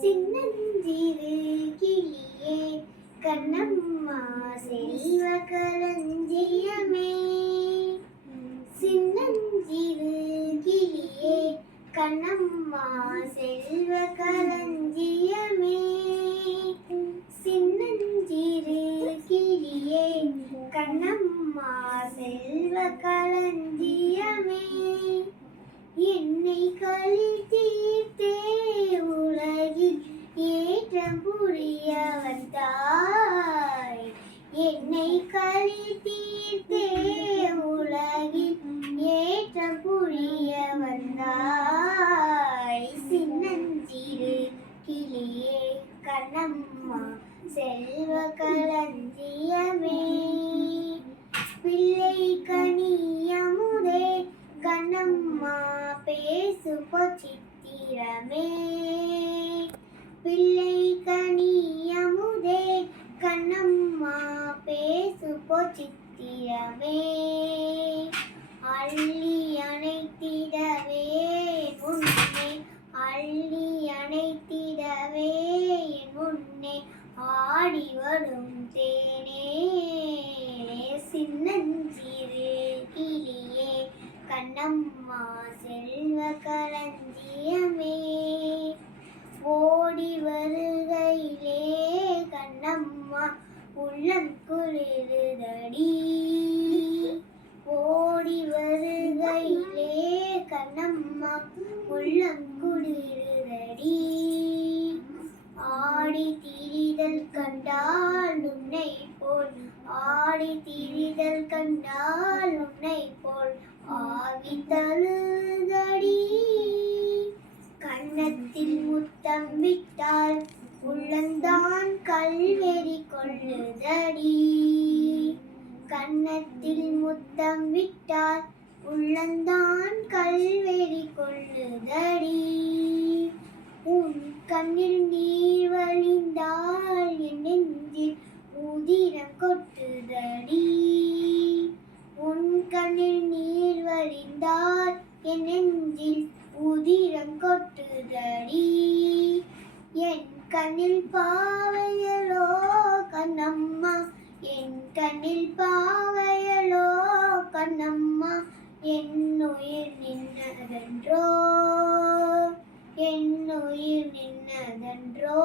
சின்னஞ்சிறு கிளியே கண்ணம்மா செல்வ களஞ்சியமே. சின்னஞ்சிறு கிளியே கண்ணம்மா செல்வ களஞ்சியமே. சின்னஞ்சிறு கிளியே கண்ணம்மா செல்வ களஞ்சியமே. என்னை களி தீர்த்தே உலகில் ஏற்றம் புரிய வந்தாய். என்னை களி தீர்த்தே உலகில் ஏற்றம் புரிய வந்தாய். சின்னஞ்சிறு கிளியே கண்ணம்மா செல்வ களஞ்சியமே. பிள்ளை கனியமுதே கண்ணம்மா பேசு பொச்சித்திரமே. பிள்ளை கனியமுதே கண்ணம்மா பேசு பொச்சித்திரமே. அள்ளி அணைத்திடவே முன்னே அள்ளி அணைத்திடவே என் முன்னே ஆடி வரும் தேனே. சின்னஞ்சிறு கிளியே கண்ணம்மா செல்வ களஞ்சியமே. ஓடி வருகையிலே கண்ணம்மா உள்ளம் குளிருதடி. ஓடி வருகையிலே கண்ணம்மா உள்ளம் குளிருதடி. ஆடி திரிதல் கண்டால் உன்னை போல் ஆடி திரிதல் கண்டால் உன்னை போல் ஆவி தழுதடி. கன்னத்தில் முத்தம் விட்டால் உள்ளந்தான் கல்வெறி கொள்ளுதடி. கன்னத்தில் முத்தம் விட்டால் உள்ளந்தான் கல்வெறி கொள்ளுதடி. உன் கண்ணில் நீர் வழிந்தால் என் நெஞ்சில் உதிரம் கொட்டுதடி. உன் கண்ணில் நீர் வழிந்தால் என் நெஞ்சில் உதிரம் கொட்டுதடி. என் கண்ணில் பாவையலோ கண்ணம்மா என் கண்ணில் பாவையலோ கண்ணம்மா என் உயிர் நின்னதென்றோ என் உயிர் நின்னதென்றோ.